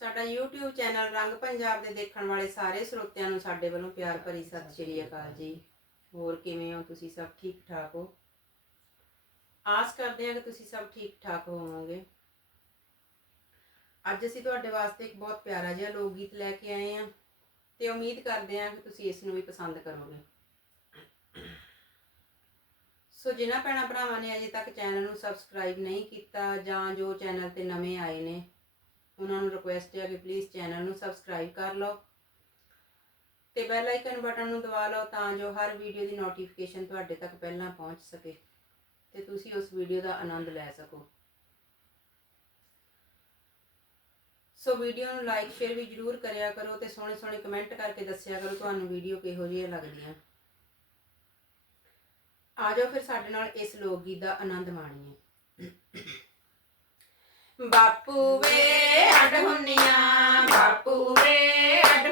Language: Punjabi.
ਸਾਡਾ YouTube ਚੈਨਲ ਰੰਗ ਪੰਜਾਬ ਦੇ ਦੇਖਣ ਵਾਲੇ ਸਾਰੇ ਸਰੋਤਿਆਂ ਨੂੰ ਸਾਡੇ ਵੱਲੋਂ ਪਿਆਰ ਭਰੀ ਸਤਿ ਸ਼੍ਰੀ ਅਕਾਲ ਜੀ। ਹੋਰ ਕਿਵੇਂ ਹੋ? ਤੁਸੀਂ ਸਭ ਠੀਕ ਠਾਕ ਹੋ? ਆਸ ਕਰਦੇ ਹਾਂ ਕਿ ਤੁਸੀਂ ਸਭ ਠੀਕ ਠਾਕ ਹੋਵੋਗੇ। ਅੱਜ ਅਸੀਂ ਤੁਹਾਡੇ ਵਾਸਤੇ ਇੱਕ ਬਹੁਤ ਪਿਆਰਾ ਜਿਹਾ ਲੋਕ ਗੀਤ ਲੈ ਕੇ ਆਏ ਹਾਂ ਤੇ ਉਮੀਦ ਕਰਦੇ ਹਾਂ ਕਿ ਤੁਸੀਂ ਇਸ ਨੂੰ ਵੀ ਪਸੰਦ ਕਰੋਗੇ। ਸੋ ਜਿਨ੍ਹਾਂ ਭੈਣਾਂ ਭਰਾਵਾਂ ਨੇ ਅਜੇ ਤੱਕ ਚੈਨਲ ਨੂੰ ਸਬਸਕ੍ਰਾਈਬ ਨਹੀਂ ਕੀਤਾ ਜਾਂ ਜੋ ਚੈਨਲ ਤੇ ਨਵੇਂ ਆਏ ਨੇ ਉਹਨਾਂ ਨੂੰ ਰਿਕੁਐਸਟ ਹੈ ਕਿ ਪਲੀਜ਼ ਚੈਨਲ ਨੂੰ ਸਬਸਕ੍ਰਾਈਬ ਕਰ ਲਓ। ਤੇ ਬੈਲ ਆਈਕਨ ਬਟਨ ਨੂੰ ਦਬਾ ਲਓ ਤਾਂ ਜੋ ਹਰ ਵੀਡੀਓ ਦੀ ਨੋਟੀਫਿਕੇਸ਼ਨ ਤੁਹਾਡੇ ਤੱਕ ਪਹਿਲਾਂ ਪਹੁੰਚ ਸਕੇ ਤੇ ਤੁਸੀਂ ਉਸ ਵੀਡੀਓ ਦਾ ਆਨੰਦ ਲੈ ਸਕੋ। ਸੋ ਵੀਡੀਓ ਨੂੰ ਲਾਈਕ ਸ਼ੇਅਰ ਵੀ ਜਰੂਰ ਕਰਿਆ ਕਰੋ ਤੇ ਸੋਹਣੇ ਸੋਹਣੇ ਕਮੈਂਟ ਕਰਕੇ ਦੱਸਿਆ ਕਰੋ ਤੁਹਾਨੂੰ ਵੀਡੀਓ ਕਿਹੋ ਜਿਹੀਆਂ ਲੱਗਦੀਆਂ। ਆ ਜਾਓ ਫਿਰ ਸਾਡੇ ਨਾਲ ਇਸ ਲੋਕ ਗੀਤ ਦਾ ਆਨੰਦ ਮਾਣੀਏ। ਬਾਪੂ ਵੇ ਅੱਡ ਹੁੰਨੀਆਂ ਬਾਪੂ ਵੇ ਅੱਡ